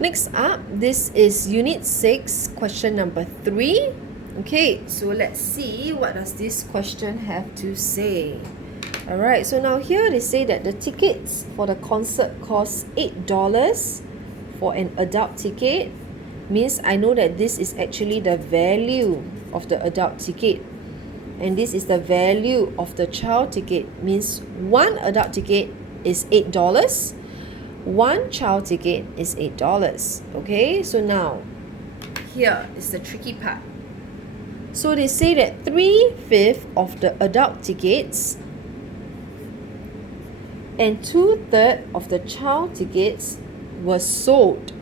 Next up, this is Unit 6, question number 3. Okay, so let's see what does this question have to say. Alright, so now here they say that the tickets for the concert cost $8 for an adult ticket. Means I know that this is actually the value of the adult ticket. And this is the value of the child ticket. Means one adult ticket is $8. One child ticket is $8. Okay, so now here is the tricky part. So they say that 3/5 of the adult tickets and 2/3 of the child tickets were sold.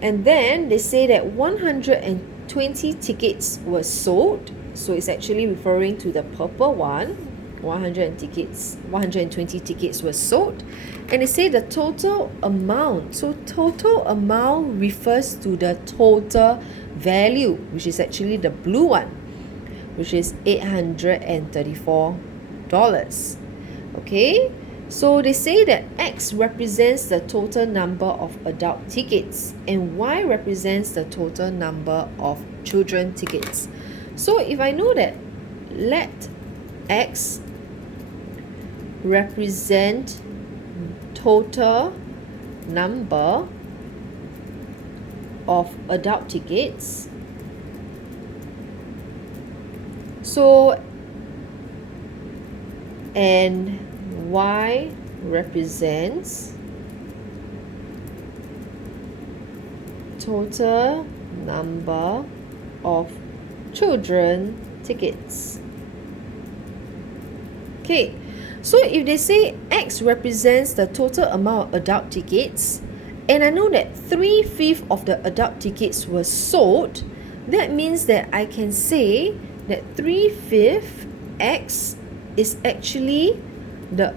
And then they say that 120 tickets were sold. So it's actually referring to the purple one. 120 tickets were sold, and they say the total amount. So total amount refers to the total value, which is actually the blue one, which is $834. Okay, so they say that X represents the total number of adult tickets and Y represents the total number of children tickets. So if I know that, let X represent total number of adult tickets. So, and Y represents total number of children tickets. Okay, so if they say X represents the total amount of adult tickets, and I know that 3/5 of the adult tickets were sold, that means that I can say that 3/5 X is actually the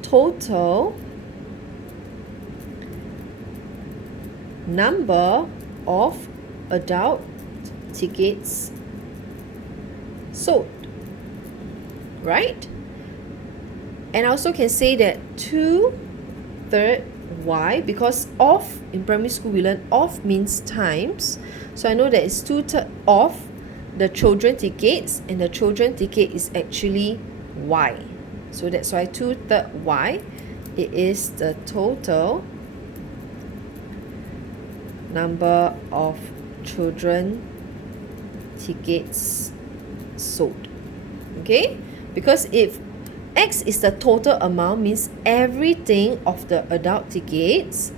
total number of adult tickets sold, right? And I also can say that 2/3 Y, because of, in primary school we learn of means times. So I know that it's 2/3 of the children tickets, and the children ticket is actually Y. So that's why 2/3 Y, it is the total number of children tickets sold. Okay, because if X is the total amount, means everything of the adult tickets,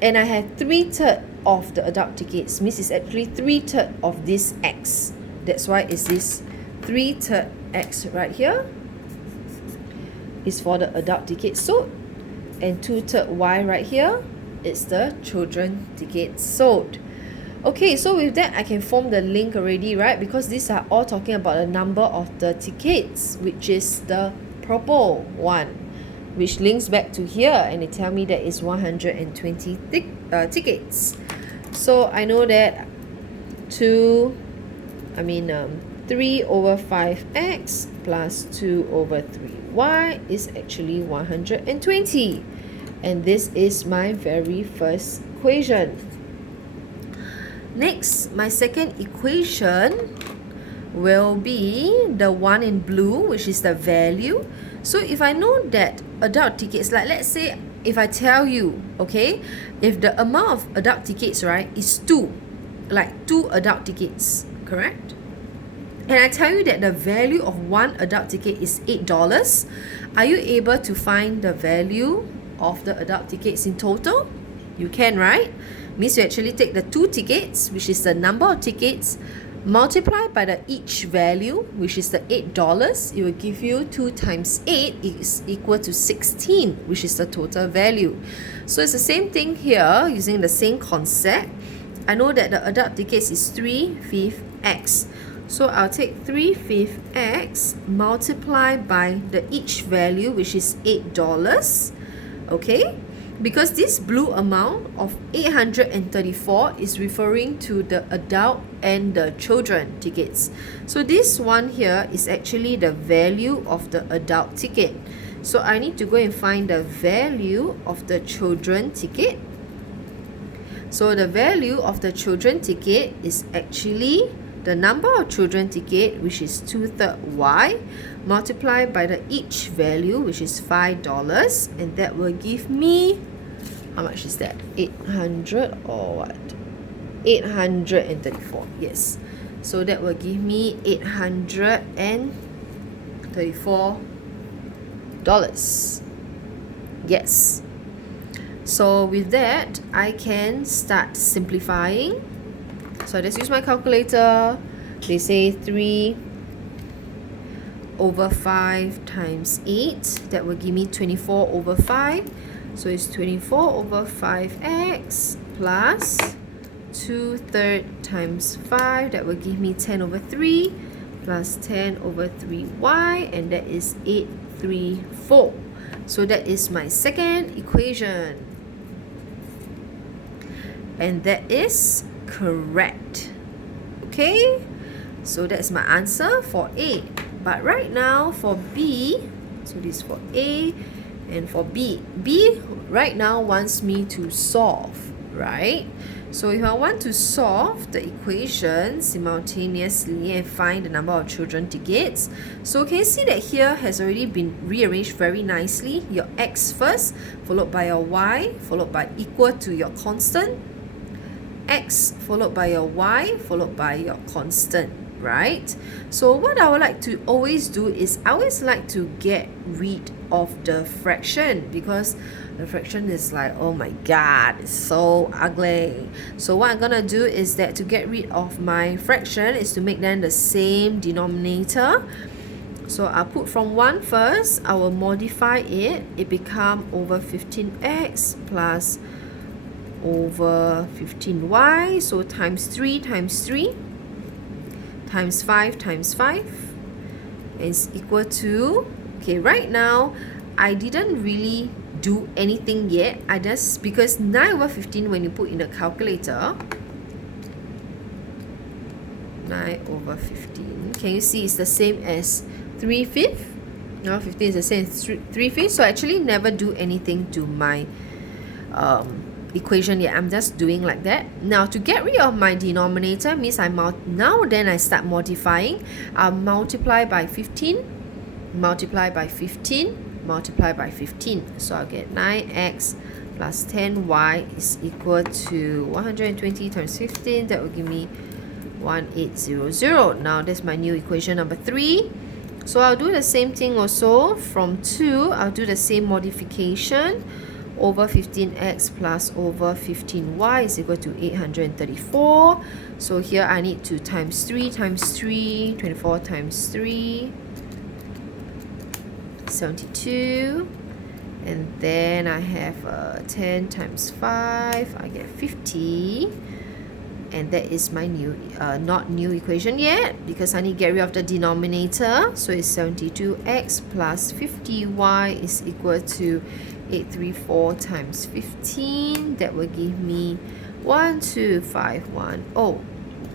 and I have 3/3 of the adult tickets, means it's actually 3/3 of this X. That's why it's this 3/3 X right here is for the adult tickets sold, and 2/3 Y right here is the children tickets sold. Okay, so with that I can form the link already, right? Because these are all talking about the number of the tickets, which is the purple one, which links back to here, and they tell me that it's 120 tickets. So I know that 3/5x plus 2/3y is actually 120. And this is my very first equation. Next, my second equation will be the one in blue, which is the value. So if I know that adult tickets, like let's say if I tell you, okay, if the amount of adult tickets, right, is 2, like 2 adult tickets, correct? And I tell you that the value of one adult ticket is $8, are you able to find the value of the adult tickets in total? You can, right? Means you actually take the 2 tickets, which is the number of tickets, multiply by the each value, which is the $8. It will give you 2 times 8 is equal to 16, which is the total value. So it's the same thing here, using the same concept. I know that the adult tickets is 3/5 X. So I'll take 3/5 X multiply by the each value, which is $8. Okay? Because this blue amount of 834 is referring to the adult and the children tickets. So this one here is actually the value of the adult ticket. So I need to go and find the value of the children ticket. So the value of the children ticket is actually the number of children ticket, which is 2/3 y, multiplied by the each value, which is $5, and that will give me, how much is that? 800 or what? 834, yes. So that will give me $834. Yes. So with that, I can start simplifying. So I just use my calculator. They say 3/5 times 8. That will give me 24/5. So it's 24/5x plus 2/3 times 5. That will give me 10/3 plus 10/3y, and that is 834. So that is my second equation. And that is correct. Okay, so that's my answer for A. But right now for B, so this is for A, and for B right now wants me to solve, right? So if I want to solve the equation simultaneously and find the number of children tickets, so can you see that here has already been rearranged very nicely? Your x first, followed by your y, followed by equal to your constant, x followed by your y, followed by your constant, right? So what I would like to always do is I always like to get rid of the fraction, because the fraction is like, oh my god, it's so ugly. So what I'm gonna do is that to get rid of my fraction is to make them the same denominator. So I'll put from 1 first, I will modify it, it become over 15x plus over 15y, so times 3 times 3 times 5 times 5 is equal to, okay, right now I didn't really do anything yet. I just, because 9/15 when you put in the calculator, 9/15, can you see it's the same as 3/5? Now 15 is the same as 3/5, so I actually never do anything to my equation yet. I'm just doing like that. Now to get rid of my denominator means I start modifying. I'll multiply by 15, multiply by 15, multiply by 15. So I'll get 9x plus 10y is equal to 120 times 15. That will give me 1800. Now that's my new equation number 3. So I'll do the same thing also. From 2, I'll do the same modification. Over 15x plus over 15y is equal to 834. So here I need to times 3 times 3, 24 times 3, 72. And then I have 10 times 5, I get 50. And that is my new, not new equation yet, because I need to get rid of the denominator. So it's 72x plus 50y is equal to 834 times 15. That will give me 12510.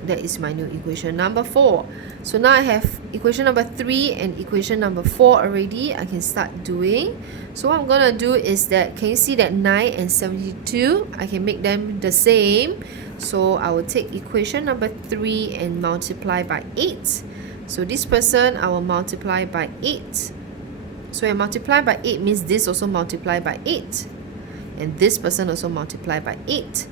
That is my new equation number 4. So now I have equation number 3 and equation number 4 already. I can start doing. So what I'm gonna do is that, can you see that 9 and 72, I can make them the same. So I will take equation number 3 and multiply by 8. So this person I will multiply by 8. So I multiply by 8 means this also multiply by 8. And this person also multiply by 8.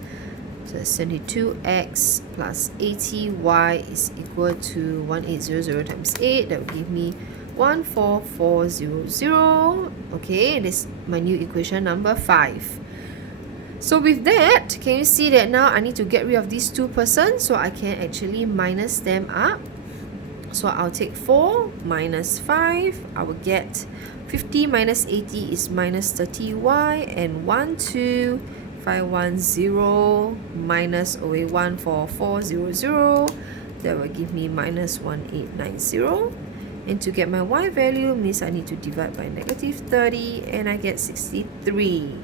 So 72x plus 80y is equal to 1800 times 8. That will give me 14400. Okay, this is my new equation number 5. So with that, can you see that now I need to get rid of these two persons, so I can actually minus them up. So I'll take 4 minus 5. I will get 50 minus 80 is minus 30y, and 12510 minus away 14400. That will give me minus 1890. And to get my y value means I need to divide by negative 30, and I get 63.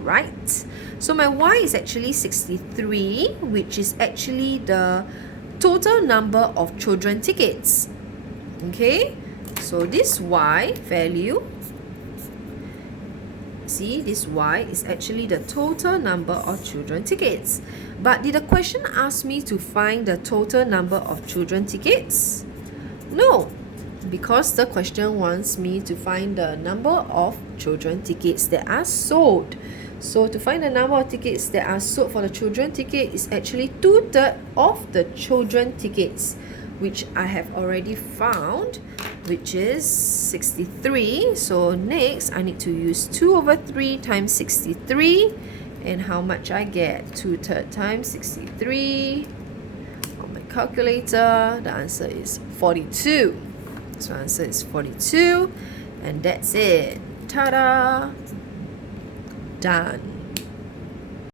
Right? So my y is actually 63, which is actually the total number of children tickets. Okay? So this y value see this Y is actually the total number of children tickets. But did the question ask me to find the total number of children tickets? No, because the question wants me to find the number of children tickets that are sold. So to find the number of tickets that are sold for the children ticket is actually 2/3 of the children tickets, which I have already found, which is 63. So next, I need to use 2/3 times 63. And how much I get? 2/3 times 63. On my calculator, the answer is 42. So answer is 42. And that's it. Ta-da! Done.